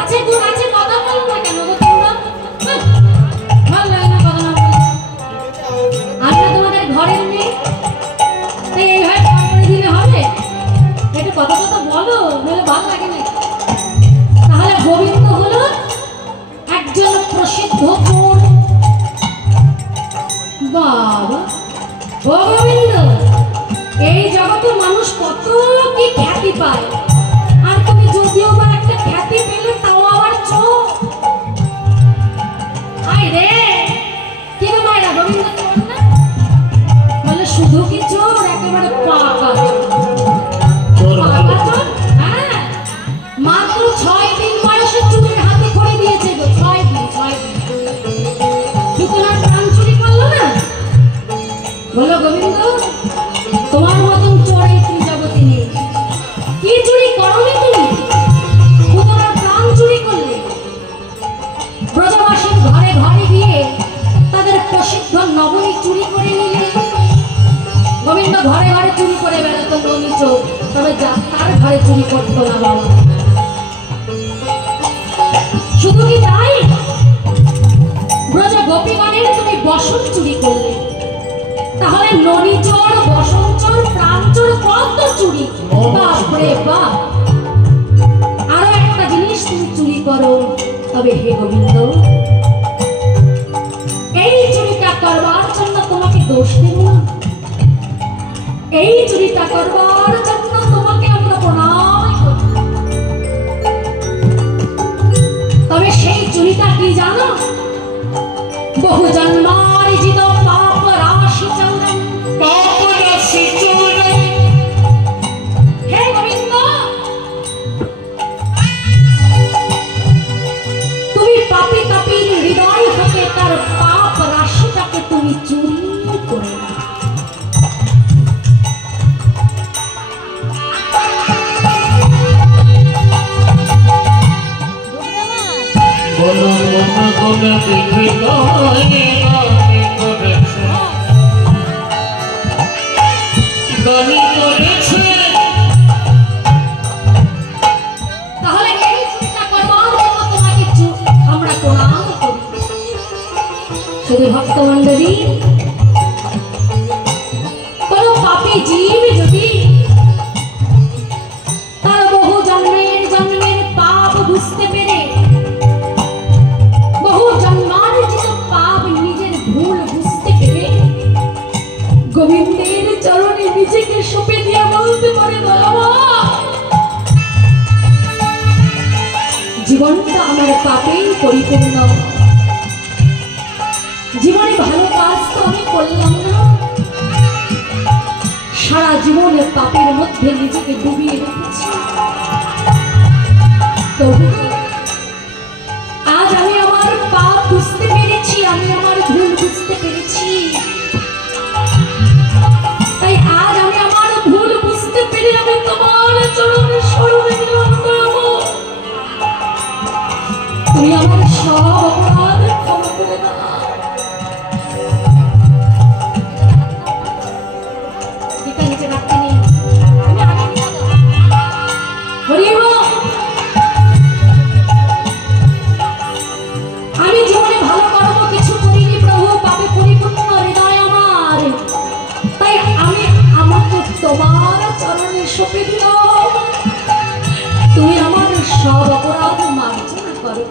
আছে গুণ আছে, কথা বলো না কেন গো তোমরা? ভালো লাগে না কথা না বললে। আমরা তোমাদের ঘরের মেয়ে, তাই এইভাবে পার করে দিলে হবে? একটু কথা কথা বলো, বলে ভালো লাগে না। তাহলে গোবিন্দ হলো একজন প্রসিদ্ধ চোর। বাবা ও গোবিন্দ, এই জগতে মানুষ কত কি খ্যাতি পায়, আর তুমি যদিও বা একটা খ্যাতি পেলে তাও আবার চোর। আয় রে, কি গো মায়েরা, গোবিন্দ চোর না? বলে শুধু কি চোর, একেবারে পাকা চোর। পাকা চোর? হ্যাঁ, মাত্র 6 দিন বয়সে চোরের হাতে খড়ি দিয়েছে গো। 6 দিন। পুতলার প্রাণ চুরি করলো না? বলো গোবিন্দ, তোমার মতন চোর এই ত্রিজগতে নেই। কি চুরি করোনি তুমি? পুতলার প্রাণ চুরি করলে। ব্রজবাসীর ঘরে ঘরে গিয়ে তাদের প্রসিদ্ধ নবনী চুরি করে নিলে। গোবিন্দ ঘরে ঘরে চুরি করে বেড়াতো নবনী চোর, তবে তার ঘরে চুরি করতো না বাবা। শুধু কি তাই, ব্রজ গোপীগণের তুমি বসন চুরি করলে। তাহলে ননী চোর, বসন চোর, প্রাণ চোর, কত চুরি! বাপরে বাপ। আরো একটা জিনিস তুমি চুরি করো, তবে হে গোবিন্দ, এই চুরিটা করবার জন্য তোমাকে দোষ দেব না। এই চুরিটা করবার জন্য তোমাকে আমরা প্রণাম করি। তবে সেই চুরিটা কি জানো? বহু জন্মার্জিত পাপ রাশি চৌরন। হে গোবিন্দ, তুমি পাপী তাপীর হৃদয় থেকে তার পাপ রাশিটাকে তুমি চুরি করে নাও। তাহলে এই চুরিটা করবার জন্য তোমাকে আমরা প্রণাম করি। শুধু ভক্তমণ্ডলী, কোন পাপী জীব যদি তার বহু জন্মের পাপ বুঝতে পেরে, বহু জন্মার্জিত পাপ নিজের ভুল বুঝতে পেরে গোবিন্দের চরণে নিজেকে সঁপে দিয়ে বলতে পারে, জীবনটা আমার পাপেই পরিপূর্ণ, জীবনে ভালো কাজ তো আমি করলাম না, সারা জীবনে পাপের মধ্যে নিজেকে ডুবিয়ে রেখেছি। তবু আজ আমি আমার পাপ বুঝতে পেরেছি, আমি আমার ভুল বুঝতে পেরেছি। তাই আজ আমি আমার ভুল বুঝতে পেরে আমি তোমার চরণে শরণে নিলাম। তুমি আমার সব অপরাধ ক্ষমা করে দাও। এটা নিচে রাখতে নেই, তুমি আগে নিয়ে দাও। আমি জীবনে ভালো কর্ম কিছু করিনি প্রভু, পাপে পরিপূর্ণ হৃদয় আমার। তাই আমি আমাকে তোমার চরণে সঁপে দিলাম। তুমি আমার সব অপরাধ মার্জনা করো।